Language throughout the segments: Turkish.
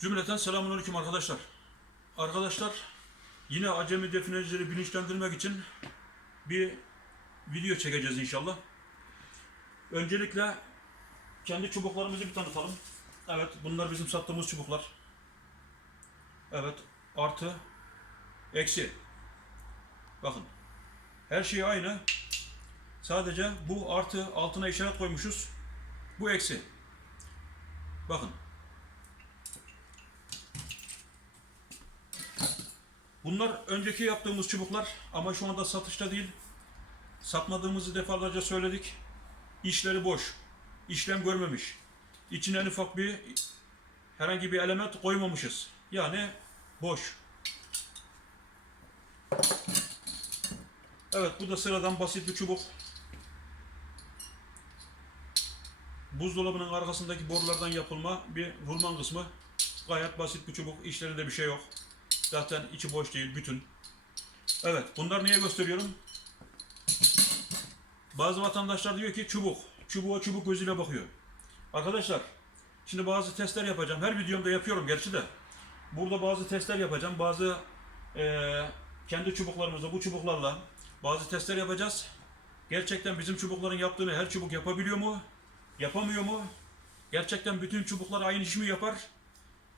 Cümleten selamünaleyküm arkadaşlar. Arkadaşlar yine acemi definecileri bilinçlendirmek için bir video çekeceğiz inşallah. Öncelikle kendi çubuklarımızı bir tanıtalım. Evet bunlar bizim sattığımız çubuklar. Evet artı eksi. Bakın her şey aynı. Sadece bu artı altına işaret koymuşuz. Bu eksi. Bakın Bunlar önceki yaptığımız çubuklar ama şu anda satışta değil. Satmadığımızı defalarca söyledik. İşleri boş. İşlem görmemiş. İçine en ufak bir herhangi bir element koymamışız. Yani boş. Evet bu da sıradan basit bir çubuk. Buzdolabının arkasındaki borulardan yapılma bir rulman kısmı. Gayet basit bir çubuk. İşlerinde bir şey yok. Zaten içi boş değil, bütün. Evet, bunlar niye gösteriyorum? Bazı vatandaşlar diyor ki çubuk. Çubuğa çubuk gözüyle bakıyor. Arkadaşlar, şimdi bazı testler yapacağım. Her videomda yapıyorum gerçi de. Burada bazı testler yapacağım. Bazı eee, kendi çubuklarımızla, bu çubuklarla bazı testler yapacağız. Gerçekten bizim çubukların yaptığını her çubuk yapabiliyor mu? Yapamıyor mu? Gerçekten bütün çubuklar aynı iş mi yapar?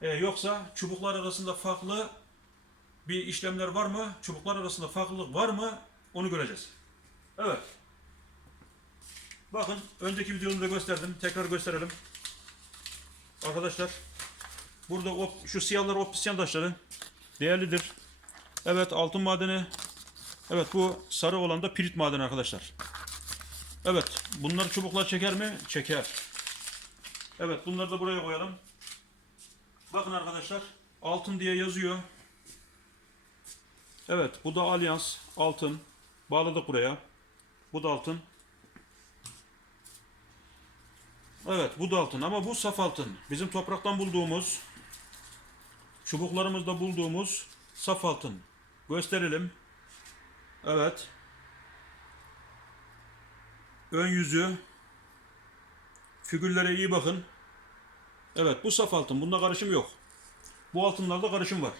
Ee, yoksa çubuklar arasında farklı bir işlemler var mı? Çubuklar arasında farklılık var mı? Onu göreceğiz. Evet. Bakın önceki videomda gösterdim. Tekrar gösterelim. Arkadaşlar burada op- şu siyahlar optisyen taşları değerlidir. Evet altın madeni. Evet bu sarı olan da pirit madeni arkadaşlar. Evet bunları çubuklar çeker mi? Çeker. Evet bunları da buraya koyalım. Bakın arkadaşlar altın diye yazıyor. Evet bu da alyans altın. Bağladık buraya. Bu da altın. Evet bu da altın ama bu saf altın. Bizim topraktan bulduğumuz çubuklarımızda bulduğumuz saf altın. Gösterelim. Evet. Ön yüzü. Figürlere iyi bakın. Evet bu saf altın. Bunda karışım yok. Bu altınlarda karışım var.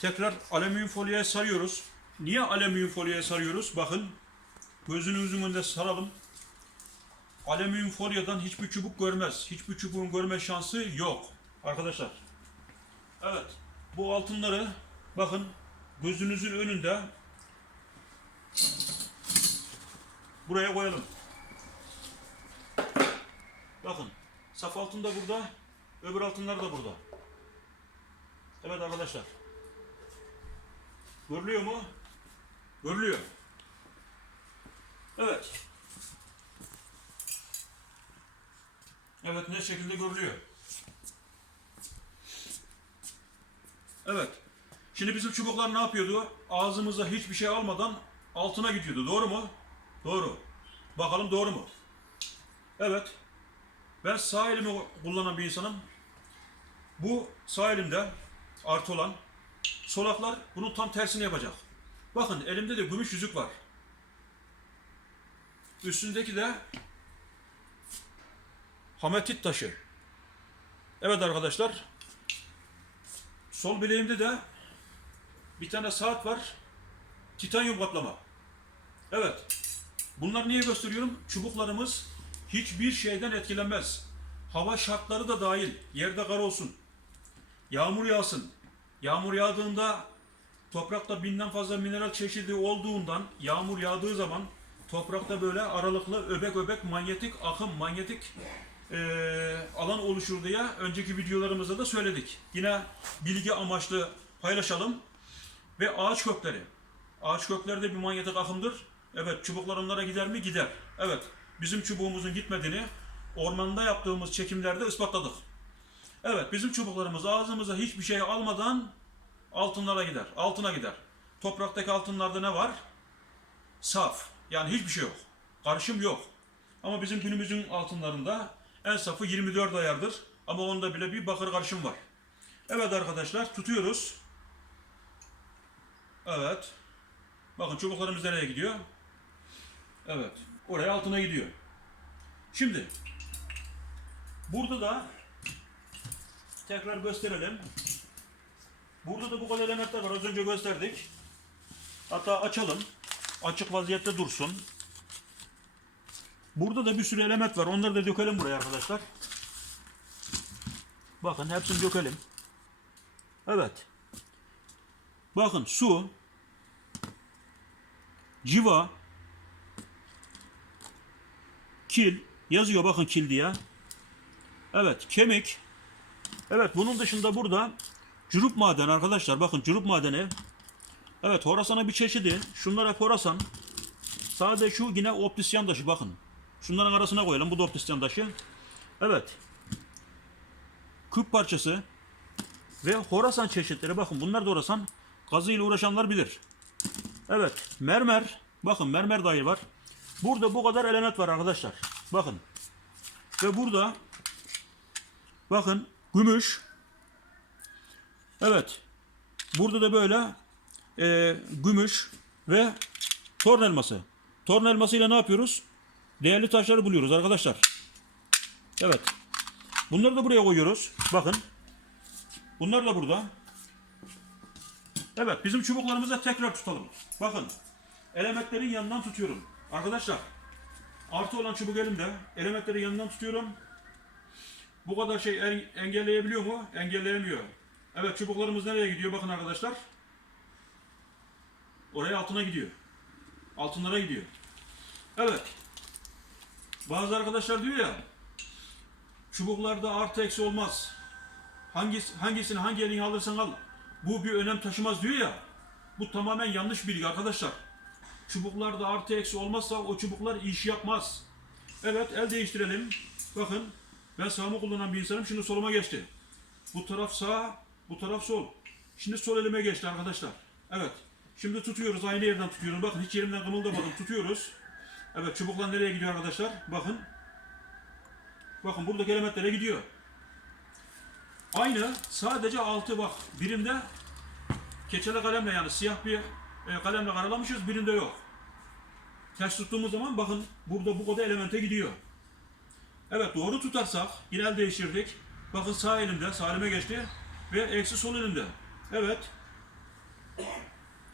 Tekrar alüminyum folyoya sarıyoruz. Niye alüminyum folyoya sarıyoruz? Bakın gözünüzün önünde saralım. Alüminyum folyodan hiçbir çubuk görmez. Hiçbir çubuğun görme şansı yok. Arkadaşlar. Evet. Bu altınları bakın gözünüzün önünde buraya koyalım. Bakın saf altın da burada, öbür altınlar da burada. Evet arkadaşlar. Görülüyor mu? Görülüyor. Evet. Evet ne şekilde görülüyor. Evet. Şimdi bizim çubuklar ne yapıyordu? Ağzımıza hiçbir şey almadan altına gidiyordu. Doğru mu? Doğru. Bakalım doğru mu? Evet. Ben sağ elimi kullanan bir insanım. Bu sağ elimde artı olan solaklar bunun tam tersini yapacak. Bakın elimde de gümüş yüzük var. Üstündeki de hametit taşı. Evet arkadaşlar. Sol bileğimde de bir tane saat var. Titanyum kaplama. Evet. Bunları niye gösteriyorum? Çubuklarımız hiçbir şeyden etkilenmez. Hava şartları da dahil. Yerde kar olsun. Yağmur yağsın. Yağmur yağdığında toprakta binden fazla mineral çeşidi olduğundan yağmur yağdığı zaman toprakta böyle aralıklı öbek öbek manyetik akım, manyetik eee, alan oluşur diye önceki videolarımızda da söyledik. Yine bilgi amaçlı paylaşalım. Ve ağaç kökleri. Ağaç kökleri de bir manyetik akımdır. Evet çubuklar onlara gider mi? Gider. Evet bizim çubuğumuzun gitmediğini ormanda yaptığımız çekimlerde ispatladık. Evet bizim çubuklarımız ağzımıza hiçbir şey almadan altınlara gider. Altına gider. Topraktaki altınlarda ne var? Saf. Yani hiçbir şey yok. Karışım yok. Ama bizim günümüzün altınlarında en safı 24 ayardır. Ama onda bile bir bakır karışım var. Evet arkadaşlar tutuyoruz. Evet. Bakın çubuklarımız nereye gidiyor? Evet. Oraya altına gidiyor. Şimdi burada da tekrar gösterelim. Burada da bu kadar elementler var. Az önce gösterdik. Hatta açalım. Açık vaziyette dursun. Burada da bir sürü element var. Onları da dökelim buraya arkadaşlar. Bakın hepsini dökelim. Evet. Bakın su, civa, kil, yazıyor bakın kil diye. Evet, kemik. Evet, bunun dışında burada cürüp madeni arkadaşlar. Bakın cürüp madeni. Evet, Horasan'a bir çeşidi. Şunlar hep Horasan. Sadece şu yine optisyen taşı bakın. Şunların arasına koyalım. Bu da optisyen taşı. Evet. Küp parçası ve Horasan çeşitleri. Bakın bunlar da Horasan. Kazıyla uğraşanlar bilir. Evet. Mermer. Bakın mermer dahi var. Burada bu kadar element var arkadaşlar. Bakın. Ve burada bakın gümüş. Evet. Burada da böyle e, gümüş ve torn elması. Torn elmasıyla ne yapıyoruz? Değerli taşları buluyoruz arkadaşlar. Evet. Bunları da buraya koyuyoruz. Bakın. Bunlar da burada. Evet bizim çubuklarımıza tekrar tutalım. Bakın. Elementlerin yanından tutuyorum. Arkadaşlar. Artı olan çubuk elimde. Elementleri yanından tutuyorum. Bu kadar şey en- engelleyebiliyor mu? Engelleyemiyor. Evet çubuklarımız nereye gidiyor? Bakın arkadaşlar. Oraya altına gidiyor. Altınlara gidiyor. Evet. Bazı arkadaşlar diyor ya çubuklarda artı eksi olmaz. Hangisi, hangisini hangi eline alırsan al. Bu bir önem taşımaz diyor ya. Bu tamamen yanlış bilgi arkadaşlar. Çubuklarda artı eksi olmazsa o çubuklar iş yapmaz. Evet el değiştirelim. Bakın ben sağımı kullanan bir insanım. Şimdi soluma geçti. Bu taraf sağ, bu taraf sol. Şimdi sol elime geçti arkadaşlar. Evet. Şimdi tutuyoruz. Aynı yerden tutuyorum. Bakın hiç yerimden kımıldamadım. Tutuyoruz. Evet çubuklar nereye gidiyor arkadaşlar? Bakın. Bakın buradaki elementlere gidiyor. Aynı sadece altı bak birinde keçeli kalemle yani siyah bir e, kalemle karalamışız birinde yok. Ters tuttuğumuz zaman bakın burada bu kadar elemente gidiyor. Evet doğru tutarsak yine el değiştirdik. Bakın sağ elimde sağ elime geçti ve eksi sol elimde. Evet.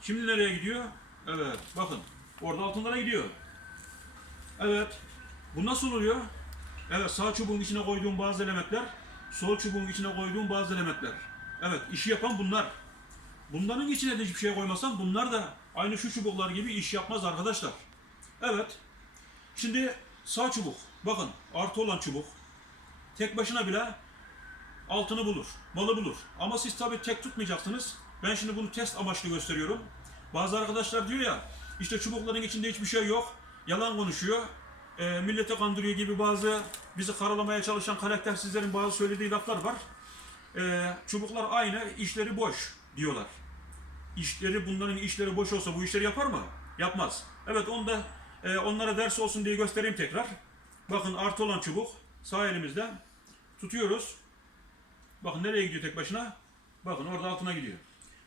Şimdi nereye gidiyor? Evet bakın orada altınlara gidiyor. Evet. Bu nasıl oluyor? Evet sağ çubuğun içine koyduğum bazı elementler, sol çubuğun içine koyduğum bazı elementler. Evet işi yapan bunlar. Bunların içine de hiçbir şey koymasam bunlar da aynı şu çubuklar gibi iş yapmaz arkadaşlar. Evet. Şimdi sağ çubuk. Bakın artı olan çubuk. Tek başına bile altını bulur, malı bulur. Ama siz tabii tek tutmayacaksınız. Ben şimdi bunu test amaçlı gösteriyorum. Bazı arkadaşlar diyor ya, işte çubukların içinde hiçbir şey yok, yalan konuşuyor, e, millete kandırıyor gibi bazı bizi karalamaya çalışan karaktersizlerin bazı söylediği laflar var. E, çubuklar aynı, işleri boş diyorlar. İşleri bunların işleri boş olsa bu işleri yapar mı? Yapmaz. Evet onu da e, onlara ders olsun diye göstereyim tekrar. Bakın artı olan çubuk sağ elimizde tutuyoruz. Bakın nereye gidiyor tek başına? Bakın orada altına gidiyor.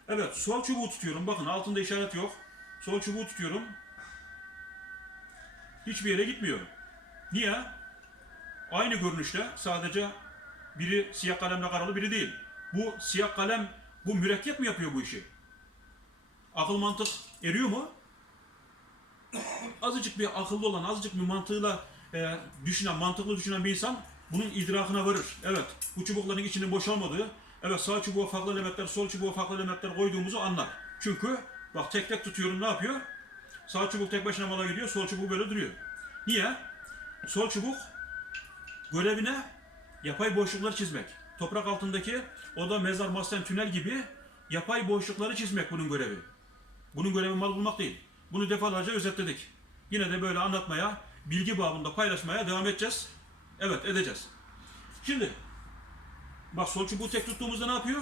Evet sol çubuğu tutuyorum. Bakın altında işaret yok. Sol çubuğu tutuyorum. Hiçbir yere gitmiyor. Niye? Aynı görünüşte sadece biri siyah kalemle karalı biri değil. Bu siyah kalem bu mürekkep mi yapıyor bu işi? Akıl mantık eriyor mu? azıcık bir akıllı olan, azıcık bir mantığıyla e, düşünen, mantıklı düşünen bir insan bunun idrakına varır. Evet, bu çubukların içinin boşalmadığı, evet sağ çubuğa farklı elementler, sol çubuğa farklı elementler koyduğumuzu anlar. Çünkü bak tek tek tutuyorum ne yapıyor? Sağ çubuk tek başına mala gidiyor, sol çubuk böyle duruyor. Niye? Sol çubuk görevine yapay boşluklar çizmek. Toprak altındaki o da mezar, masten, tünel gibi yapay boşlukları çizmek bunun görevi. Bunun görevi mal bulmak değil. Bunu defalarca özetledik. Yine de böyle anlatmaya, bilgi babında paylaşmaya devam edeceğiz. Evet edeceğiz. Şimdi bak sol çubuğu tek tuttuğumuzda ne yapıyor?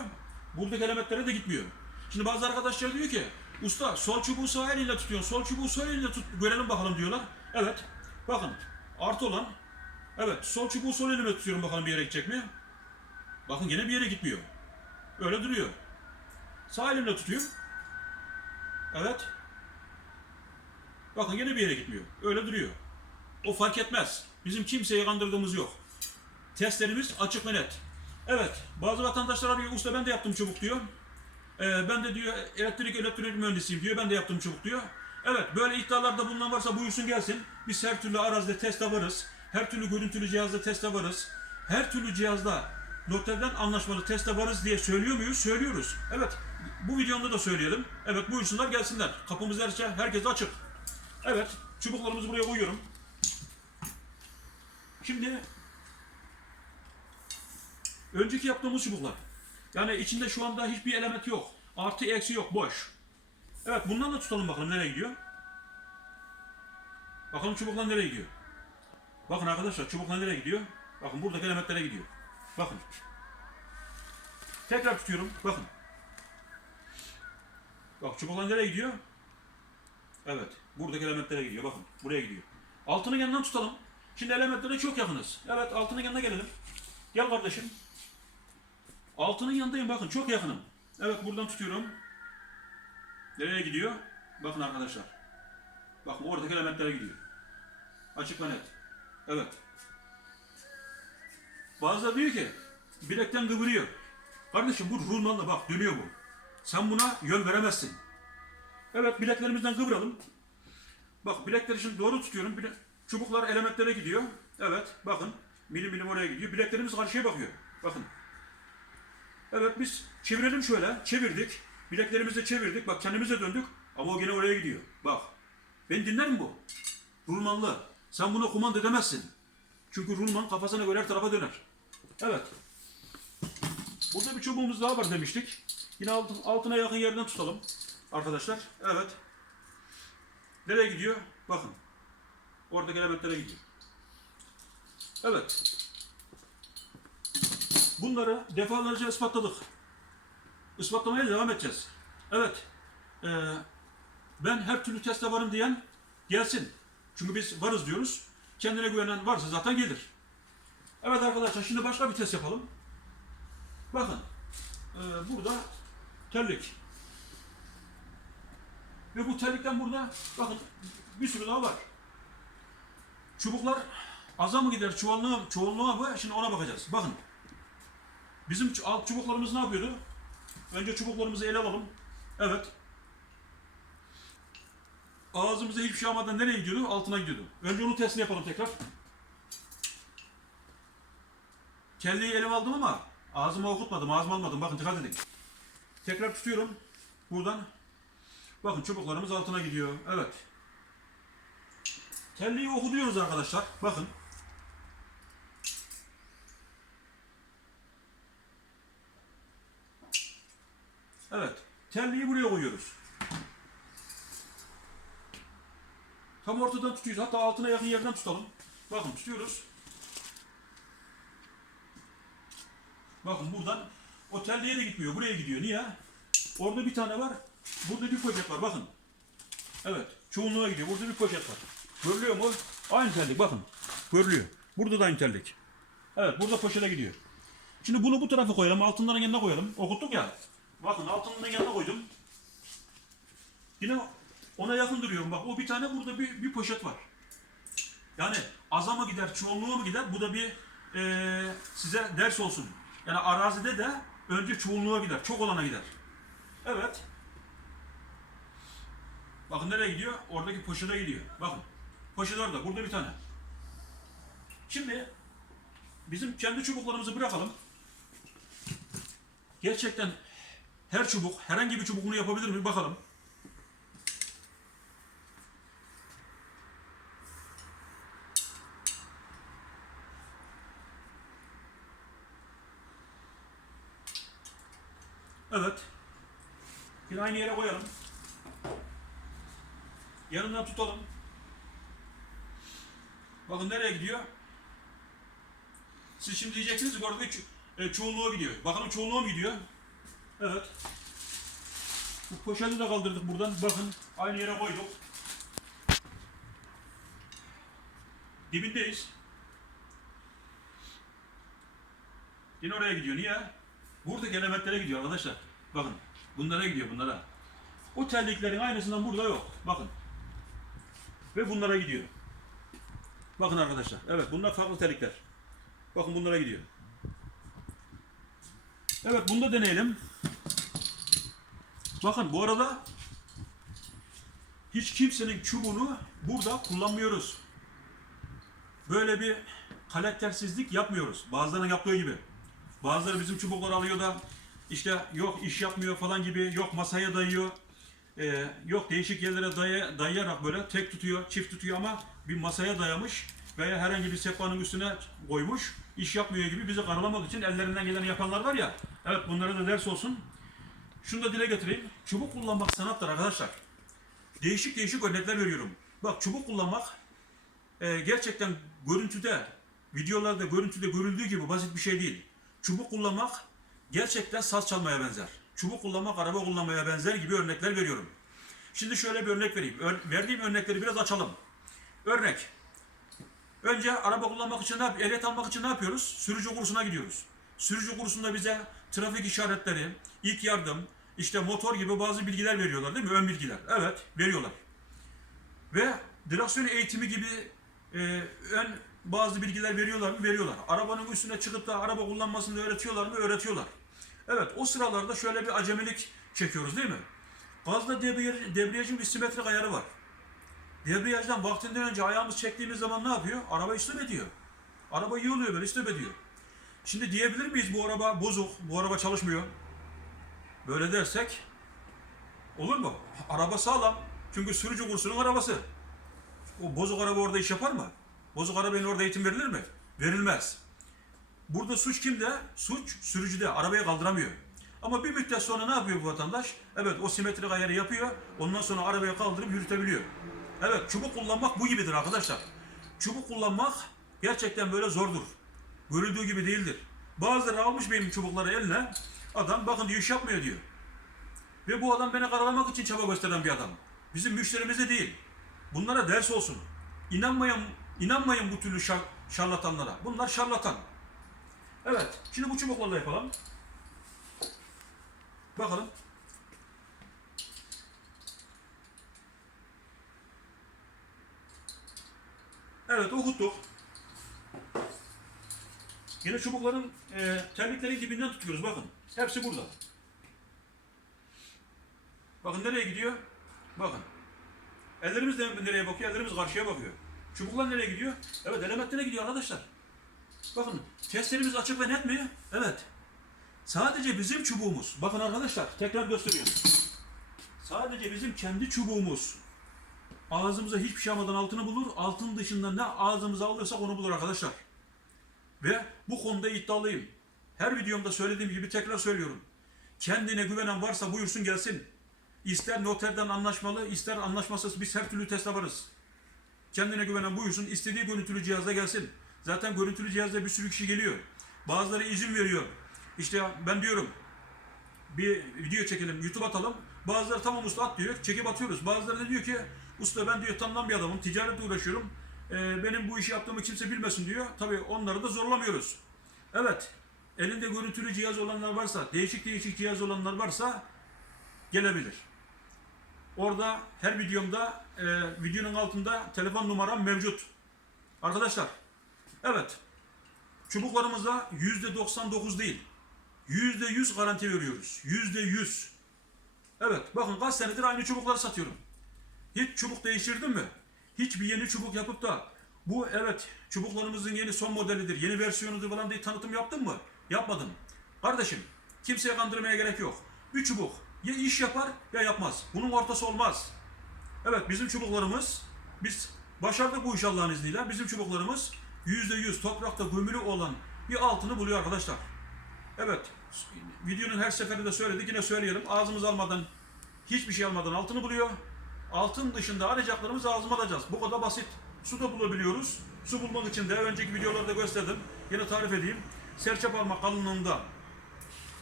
Buradaki elementlere de gitmiyor. Şimdi bazı arkadaşlar diyor ki usta sol çubuğu sağ eliyle tutuyorsun, sol çubuğu sol eliyle tut, görelim bakalım diyorlar. Evet. Bakın artı olan evet sol çubuğu sol elimle tutuyorum bakalım bir yere gidecek mi? Bakın gene bir yere gitmiyor. Öyle duruyor. Sağ elimle tutuyorum. Evet. Bakın yine bir yere gitmiyor. Öyle duruyor. O fark etmez. Bizim kimseye kandırdığımız yok. Testlerimiz açık ve net. Evet, bazı vatandaşlar arıyor, usta ben de yaptım çubuk diyor. Ee, ben de diyor elektrik elektronik mühendisiyim diyor, ben de yaptım çubuk diyor. Evet, böyle iddialarda bulunan varsa buyursun gelsin. Biz her türlü arazide test varız. Her türlü görüntülü cihazda test varız. Her türlü cihazda noterden anlaşmalı test varız diye söylüyor muyuz? Söylüyoruz. Evet, bu videomda da söyleyelim. Evet, buyursunlar gelsinler. Kapımız her şey, herkese açık. Evet, çubuklarımızı buraya koyuyorum. Şimdi önceki yaptığımız çubuklar. Yani içinde şu anda hiçbir element yok. Artı eksi yok, boş. Evet, bundan da tutalım bakalım nereye gidiyor. Bakalım çubuklar nereye gidiyor. Bakın arkadaşlar çubuklar nereye gidiyor? Bakın buradaki elementlere gidiyor. Bakın. Tekrar tutuyorum. Bakın. Bak çubuklar nereye gidiyor? Evet. Buradaki elementlere gidiyor. Bakın. Buraya gidiyor. Altını yanından tutalım. Şimdi elementlere çok yakınız. Evet altının yanına gelelim. Gel kardeşim. Altının yanındayım bakın çok yakınım. Evet buradan tutuyorum. Nereye gidiyor? Bakın arkadaşlar. Bakın oradaki elementlere gidiyor. Açık ve net. Evet. Bazıları diyor ki bilekten kıvırıyor. Kardeşim bu rulmanla bak dönüyor bu. Sen buna yön veremezsin. Evet bileklerimizden kıvıralım. Bak bilekleri şimdi doğru tutuyorum. Bile, çubuklar elementlere gidiyor. Evet bakın milim milim oraya gidiyor. Bileklerimiz karşıya bakıyor. Bakın. Evet biz çevirelim şöyle. Çevirdik. Bileklerimizi çevirdik. Bak kendimize döndük. Ama o gene oraya gidiyor. Bak. Beni dinler mi bu? Rulmanlı. Sen buna kumanda edemezsin. Çünkü rulman kafasına göre her tarafa döner. Evet. Burada bir çubuğumuz daha var demiştik. Yine altın, altına yakın yerden tutalım. Arkadaşlar. Evet. Nereye gidiyor? Bakın. Oradaki elementlere gidiyor. Evet. Bunları defalarca ispatladık. Ispatlamaya devam edeceğiz. Evet. Ee, ben her türlü teste varım diyen gelsin. Çünkü biz varız diyoruz. Kendine güvenen varsa zaten gelir. Evet arkadaşlar şimdi başka bir test yapalım. Bakın. ee, burada terlik. Ve bu terlikten burada bakın bir sürü daha var. Çubuklar aza mı gider, çoğunluğa, çoğunluğa mı? Şimdi ona bakacağız. Bakın. Bizim alt çubuklarımız ne yapıyordu? Önce çubuklarımızı ele alalım. Evet. Ağzımıza hiçbir şey almadan nereye gidiyordu? Altına gidiyordu. Önce onun testini yapalım tekrar. Kelleyi elime aldım ama ağzıma okutmadım, ağzıma almadım. Bakın dikkat edin. Tekrar tutuyorum. Buradan. Bakın çubuklarımız altına gidiyor. Evet. Telliyi okutuyoruz arkadaşlar. Bakın. Evet. Telliyi buraya koyuyoruz. Tam ortadan tutuyoruz. Hatta altına yakın yerden tutalım. Bakın tutuyoruz. Bakın buradan o telliye de gitmiyor. Buraya gidiyor. Niye? Orada bir tane var. Burada bir poşet var. Bakın. Evet. Çoğunluğa gidiyor. Burada bir poşet var. Görülüyor mu? Aynı terlik. Bakın. Görülüyor. Burada da aynı terlik. Evet. Burada poşete gidiyor. Şimdi bunu bu tarafa koyalım. Altınların yanına koyalım. Okuttuk ya. Bakın altınların yanına koydum. Yine ona yakın duruyorum. Bak o bir tane burada bir, bir poşet var. Yani aza mı gider, çoğunluğa mı gider? Bu da bir eee, size ders olsun. Yani arazide de önce çoğunluğa gider, çok olana gider. Evet. Bakın nereye gidiyor? Oradaki poşete gidiyor. Bakın. Poşet orada. Burada bir tane. Şimdi bizim kendi çubuklarımızı bırakalım. Gerçekten her çubuk, herhangi bir çubuk bunu yapabilir mi? Bakalım. Evet. Yine aynı yere koyalım. Yanından tutalım. Bakın nereye gidiyor? Siz şimdi diyeceksiniz ki orada e, çoğunluğa gidiyor. Bakalım çoğunluğa mı gidiyor? Evet. Bu poşeti de kaldırdık buradan. Bakın aynı yere koyduk. Dibindeyiz. Yine oraya gidiyor. Niye? Buradaki elementlere gidiyor arkadaşlar. Bakın. Bunlara gidiyor bunlara. O terliklerin aynısından burada yok. Bakın. Ve bunlara gidiyor. Bakın arkadaşlar. Evet bunlar farklı terlikler. Bakın bunlara gidiyor. Evet bunu da deneyelim. Bakın bu arada hiç kimsenin çubuğunu burada kullanmıyoruz. Böyle bir karaktersizlik yapmıyoruz. Bazılarının yaptığı gibi. Bazıları bizim çubukları alıyor da işte yok iş yapmıyor falan gibi, yok masaya dayıyor, ee, yok değişik yerlere daya, dayayarak böyle tek tutuyor, çift tutuyor ama bir masaya dayamış veya herhangi bir sehpanın üstüne koymuş, iş yapmıyor gibi bizi karalamak için ellerinden geleni yapanlar var ya. Evet bunlara da ders olsun. Şunu da dile getireyim. Çubuk kullanmak sanattır arkadaşlar. Değişik değişik örnekler veriyorum. Bak çubuk kullanmak e, gerçekten görüntüde, videolarda görüntüde görüldüğü gibi basit bir şey değil. Çubuk kullanmak gerçekten saz çalmaya benzer. Çubuk kullanmak araba kullanmaya benzer gibi örnekler veriyorum. Şimdi şöyle bir örnek vereyim. Ör- verdiğim örnekleri biraz açalım. Örnek. Önce araba kullanmak için ne yap ehliyet almak için ne yapıyoruz? Sürücü kursuna gidiyoruz. Sürücü kursunda bize trafik işaretleri, ilk yardım, işte motor gibi bazı bilgiler veriyorlar değil mi? Ön bilgiler. Evet, veriyorlar. Ve direksiyon eğitimi gibi e, ön bazı bilgiler veriyorlar mı? Veriyorlar. Arabanın üstüne çıkıp da araba kullanmasını da öğretiyorlar mı? Öğretiyorlar. Evet, o sıralarda şöyle bir acemilik çekiyoruz değil mi? Gazda debriyaj, debriyajın bir simetrik ayarı var. Debriyajdan vaktinden önce ayağımız çektiğimiz zaman ne yapıyor? Araba istop ediyor. Araba yığılıyor böyle istop ediyor. Şimdi diyebilir miyiz bu araba bozuk, bu araba çalışmıyor? Böyle dersek olur mu? Araba sağlam. Çünkü sürücü kursunun arabası. O bozuk araba orada iş yapar mı? Bozuk arabanın orada eğitim verilir mi? Verilmez. Burada suç kimde? Suç sürücüde. Arabayı kaldıramıyor. Ama bir müddet sonra ne yapıyor bu vatandaş? Evet o simetrik ayarı yapıyor. Ondan sonra arabayı kaldırıp yürütebiliyor. Evet çubuk kullanmak bu gibidir arkadaşlar. Çubuk kullanmak gerçekten böyle zordur. Görüldüğü gibi değildir. Bazıları almış benim çubukları eline. Adam bakın diyor iş yapmıyor diyor. Ve bu adam beni karalamak için çaba gösteren bir adam. Bizim müşterimiz de değil. Bunlara ders olsun. İnanmayın, inanmayın bu türlü şar, şarlatanlara. Bunlar şarlatan. Evet, şimdi bu çubuklarla yapalım. Bakalım. Evet, okuttuk. Yine çubukların e, terliklerin dibinden tutuyoruz bakın. Hepsi burada. Bakın nereye gidiyor? Bakın. Ellerimiz de nereye bakıyor? Ellerimiz karşıya bakıyor. Çubuklar nereye gidiyor? Evet elementlere gidiyor arkadaşlar. Bakın testlerimiz açık ve net mi? Evet. Sadece bizim çubuğumuz. Bakın arkadaşlar tekrar gösteriyorum. Sadece bizim kendi çubuğumuz. Ağzımıza hiçbir şey almadan altını bulur. Altın dışında ne ağzımıza alırsak onu bulur arkadaşlar. Ve bu konuda iddialıyım. Her videomda söylediğim gibi tekrar söylüyorum. Kendine güvenen varsa buyursun gelsin. İster noterden anlaşmalı, ister anlaşmasız biz her türlü test yaparız. Kendine güvenen buyursun, istediği görüntülü cihazda gelsin. Zaten görüntülü cihazda bir sürü kişi geliyor. Bazıları izin veriyor. İşte ben diyorum, bir video çekelim, YouTube atalım. Bazıları tamam usta at diyor, çekip atıyoruz. Bazıları da diyor ki, usta ben diyor tanınan bir adamım, ticaretle uğraşıyorum. Ee, benim bu işi yaptığımı kimse bilmesin diyor. Tabii onları da zorlamıyoruz. Evet, elinde görüntülü cihaz olanlar varsa, değişik değişik cihaz olanlar varsa gelebilir. Orada her videomda e, videonun altında telefon numaram mevcut. Arkadaşlar, evet çubuklarımızda yüzde 99 değil, yüzde 100 garanti veriyoruz. Yüzde 100. Evet, bakın kaç senedir aynı çubukları satıyorum. Hiç çubuk değiştirdim mi? Hiç bir yeni çubuk yapıp da bu evet çubuklarımızın yeni son modelidir, yeni versiyonudur falan diye tanıtım yaptın mı? Yapmadım. Kardeşim, kimseye kandırmaya gerek yok. Bir çubuk ya iş yapar ya yapmaz. Bunun ortası olmaz. Evet bizim çubuklarımız, biz başardık bu iş Allah'ın izniyle. Bizim çubuklarımız yüzde yüz toprakta gömülü olan bir altını buluyor arkadaşlar. Evet, videonun her seferinde söyledik yine söyleyelim. Ağzımız almadan, hiçbir şey almadan altını buluyor. Altın dışında arayacaklarımızı ağzıma alacağız. Bu kadar basit. Su da bulabiliyoruz. Su bulmak için de önceki videolarda gösterdim. Yine tarif edeyim. Serçe parmak kalınlığında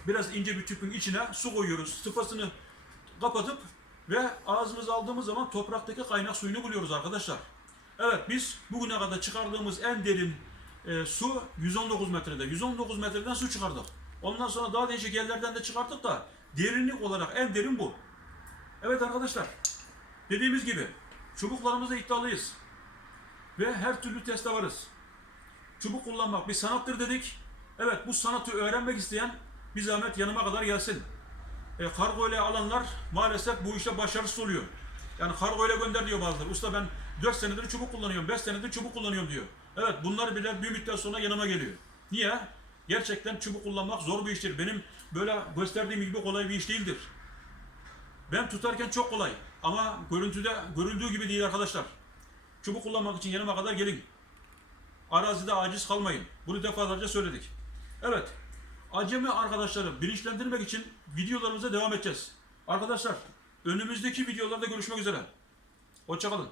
biraz ince bir tüpün içine su koyuyoruz. Sıfasını kapatıp ve ağzımıza aldığımız zaman topraktaki kaynak suyunu buluyoruz arkadaşlar. Evet biz bugüne kadar çıkardığımız en derin e, su 119 metrede. 119 metreden su çıkardık. Ondan sonra daha değişik yerlerden de çıkarttık da derinlik olarak en derin bu. Evet arkadaşlar dediğimiz gibi çubuklarımızda iddialıyız. Ve her türlü teste varız. Çubuk kullanmak bir sanattır dedik. Evet bu sanatı öğrenmek isteyen bir zahmet yanıma kadar gelsin. E, kargo ile alanlar maalesef bu işte başarısız oluyor. Yani kargo ile gönder diyor bazıları. Usta ben 4 senedir çubuk kullanıyorum, 5 senedir çubuk kullanıyorum diyor. Evet bunlar bile bir müddet sonra yanıma geliyor. Niye? Gerçekten çubuk kullanmak zor bir iştir. Benim böyle gösterdiğim gibi kolay bir iş değildir. Ben tutarken çok kolay. Ama görüntüde görüldüğü gibi değil arkadaşlar. Çubuk kullanmak için yanıma kadar gelin. Arazide aciz kalmayın. Bunu defalarca söyledik. Evet. Acemi arkadaşları bilinçlendirmek için videolarımıza devam edeceğiz. Arkadaşlar önümüzdeki videolarda görüşmek üzere. Hoşçakalın.